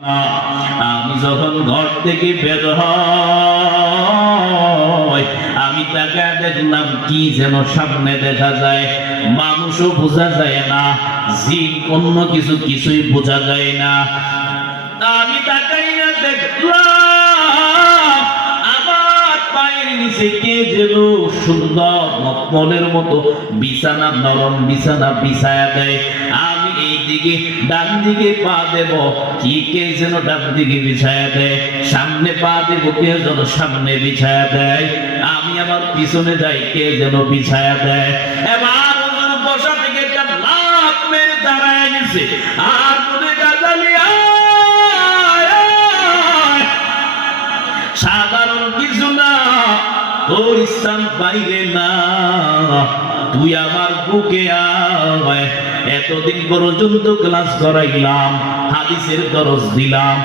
আমি যখন ঘর থেকে বের হই আমি তাকে দেখলাম কি যেন সামনে দেখা যায়, মানুষও বোঝা যায় না, জিন অন্য কিছুই বোঝা যায় না। আমি তাকাইয়া দেখলাম আমার পায়ের নিচে কে যেন সুন্দর মখমলের মতো বিছানা, নরম বিছানা বিছায়া দেয়। আমি এই দিকে ডান দিকে পা দেব, কি কে যেন ডান দিকে বিছায়া দেয়, সামনে পা দেব, কে যেন সামনে বিছায়া দেয়। আমি আমার পিছনে যাই, কে যেন বিছায়া দেয়। এবার ওজন বসা থেকে একটা লাফ মেরে দাঁড়ায় গেছে আর মনে গাজালিয়া সাধারণ কিছু না, তোর ইসলাম বাইরে না, তুই আমার বুকে আয়। এতদিন পর্যন্ত ক্লাস করাইলাম, হাদিসের দরস দিলাম,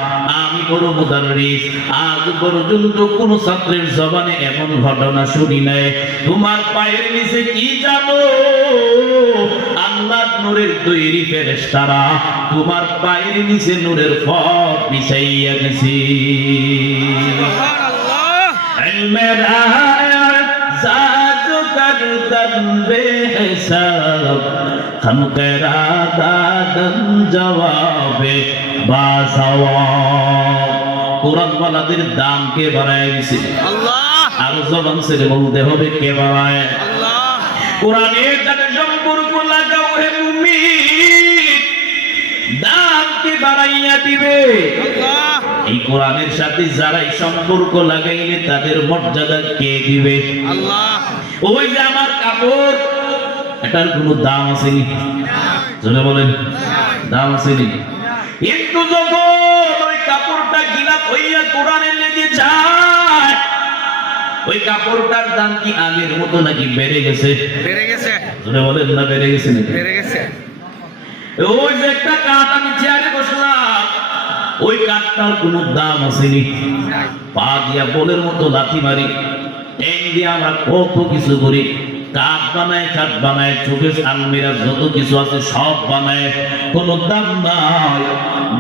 আমি বড় মুদাররিস, আজ পর্যন্ত কোন ছাত্রের জবানে এমন ঘটনা শুনি নাই। তোমার পায়ের নিচে কি জানো? আল্লাহর নূরের তৈরি ফেরেশতারা তোমার পায়ের নিচে নূরের ফল বিছাইয়া দিছি। কোরআন ওয়ালাদের দাম কে বাড়ায় দিছে? আল্লাহ। আর জবান ছেড়ে বলতে হবে কে বাড়ায়? আল্লাহ। কোরআনের সাথে সম্পর্ক লাগাও হে মুমিন, দাম কে বাড়াইয়া দিবে? আল্লাহ। এই কোরআনের সাথে যারাই সম্পর্ক লাগাইলে তাদের মর্যাদা কে দিবে? আল্লাহ। ওই যে আমার কাপড়, এটার কোনো দাম আছে নি? জোরে বলেন, দাম আছে নি? কিন্তু যখন ওই কাপড়টা গিলাপ হইয়া কোরআনে লেগে যায়, ওই কাপড়টার দাম কি আগের মতো নাকি বেড়ে গেছে? বেড়ে গেছে। জোরে বলেন না, বেড়ে গেছে নাকি? বেড়ে গেছে। ওই যে একটা কাঠ আমি চেয়ারে বসলাম, ওই কাঠটার কোনো দাম আছে নি? পা দিয়া বলের মতো লাথি মারি, ট্যাং দিয়ে আমরা কত কিছু করি, কাঠ বানায়, কাঠ বানায়, চোখের আলমিরা যত কিছু আছে সব বানায়, কোনো দাম নাই।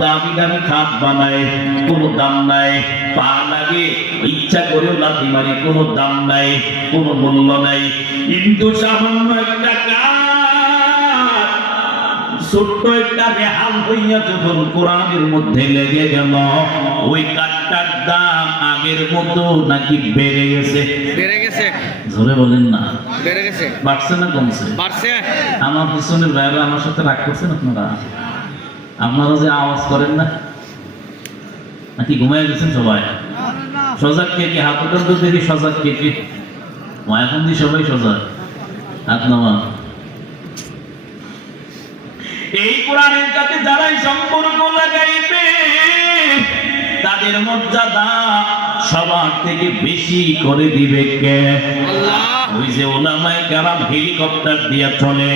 দামি দামি কাঠ বানায়, কোনো দাম নাই। পা লাগে, ইচ্ছা করেও লাথি মারি, কোনো দাম নাই, কোনো মূল্য নাই। কিন্তু সামান্য একটা কাঠ, ছোট্ট একটা বেহাল হইয়া যখন কোরআনের মধ্যে লেগে গেল, ওই কাঠটার দাম আগের মতো নাকি বেড়ে গেছে? বেড়ে গেছে। জোরে বলেন না, বেড়ে গেছে। বাড়ছে না কমছে? বাড়ছে। আমার পিছনের ভাইরা আমার সাথে রাগ করছেন আপনারা? আপনারা যে আওয়াজ করেন না, নাকি ঘুমায় গেছেন সবাই? সজাগ কে কি? হাত উঠান তো দেখি, সজাগ কে কি? এখন দিয়ে সবাই সজাগ, হাত নামা। এই কোরআনের সাথে যারাই সম্পর্ক লাগাইবে তাদের মর্যাদা সবার থেকে বেশি করে দিবে কে? আল্লাহ। ওই যে ওলামায়ে কেরাম হেলিকপ্টার দিয়া চলে,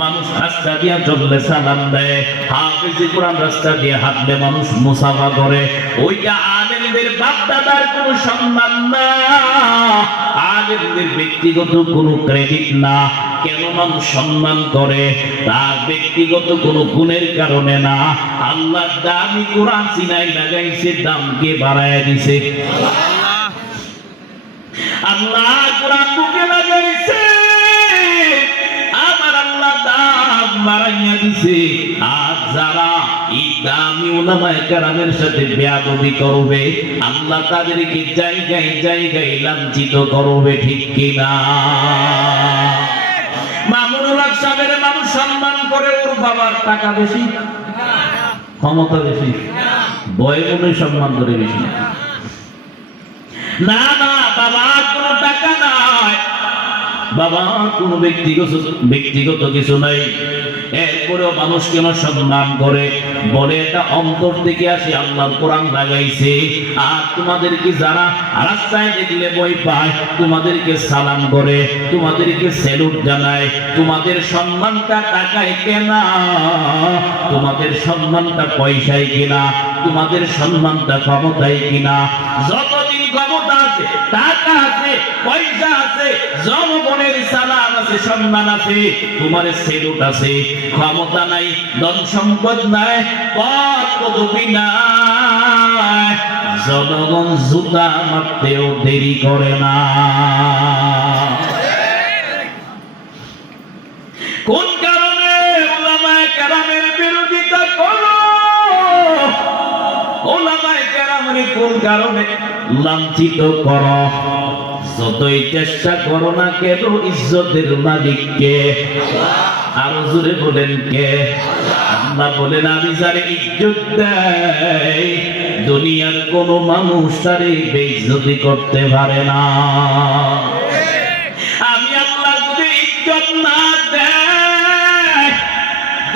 মানুষ রাস্তা দিয়া চললে সালাম দেয়, হাফেজে কোরআন রাস্তা দিয়ে হাঁটলে মানুষ মুসাফা করে, ওইটা আলেমদের বাপ দাদার কোনো সম্মান না, আলেমদের ব্যক্তিগত কোনো ক্রেডিট না। কেন মানুষ সম্মান করে? তার ব্যক্তিগত কোনো গুণের কারণে না। আল্লাহ দামি কোরআন সিনায় লাগাইছে, দামকে বাড়ায় দিছে। আল্লাহ কোরআন বুকে লাগাইছে, আমার আল্লাহ দাম বাড়াইয়া দিছে। আর যারা এই দামি উলামায়ে কেরামের সাথে বেয়াদবি করবে, আল্লাহ তাদেরকে জায়গায় জায়গায় লাঞ্ছিত করবে, ঠিক কিনা? মামুনুল হক সাহেবের মানুষ সম্মান করে, ওর বাবার টাকা বেশি, ক্ষমতা বেশি, বয়সে সম্মান করে বেশি। না না, বাবা কোনো টাকা নাই, বাবা কোনো ব্যক্তিগত কিছু নাই, এরপরেও মানুষ কেন সম্মান করে? বলে এটা অন্তর থেকে আসে, আল্লাহর কোরআন লাগাইছে। আর তোমাদেরকে যারা রাস্তায় দেখলে ভয় পায়, তোমাদেরকে সালাম করে, তোমাদেরকে স্যালুট জানায়, তোমাদের সম্মানটা টাকায় কেনা, তোমাদের সম্মানটা পয়সায় কিনা, তোমাদের সম্মানটা ক্ষমতায় কিনা। যতদিন ক্ষমতা আছে, টাকা আছে, পয়সা আছে, জনগণের সালাম আছে, সম্মান আছে, তোমার স্যালুট আছে, ক্ষমতা নাই, ধন সম্পদ নাই, পদ পদবি নাই, জনগণ জুতা মারতেও দেরি করে না। কোন কারণে উলামায়ে কেরামের বিরোধিতা করো? উলামায়ে কেরামের কোন কারণে লাঞ্ছিত করো? যতই চেষ্টা করো না কেন, ইজ্জতের মালিক কে? আরো জোরে বলেন কে? আল্লাহ বলেন, আমি যারে ইজ্জত দেই দুনিয়ার কোন মানুষ তারে বেইজ্জতি করতে পারে না। আমি আল্লাহ যদি ইজ্জত না দেই,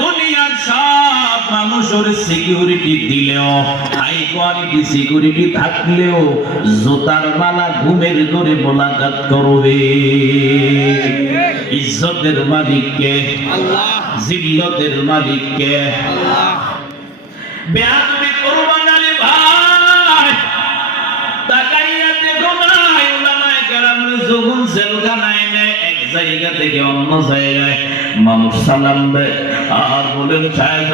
দুনিয়ার সব মানুষের সিকিউরিটি দিলেও, হাই কোয়ালিটি সিকিউরিটি থাকলেও জুতার মালা ঘুমের ঘরে মোলাকাত করবে। ইজ্জতের মালিক কে? আল্লাহ। জিল্লতের মালিক কে? আল্লাহ। বেয়াদবি করবা না রে ভাই, তাকাইয়া দেখো না উলামায়ে কেরামের যখন জেলখানায় নেয়, এক জায়গা থেকে অন্য জায়গায় মানুষ সালাম দেয় আর বলেন, সাহেব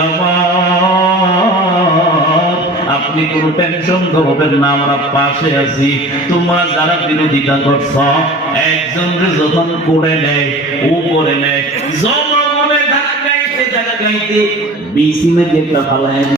আপনি কোনো টেনশন করবেন না, আমরা পাশে আছি। তোমরা যারা বিরোধিতা করছ, একজনকে যখন করে নেয় ও করে নেয়, জনগণে ধাক্কাইতে ধাক্কাইতে বিসিমে একটা ফালায়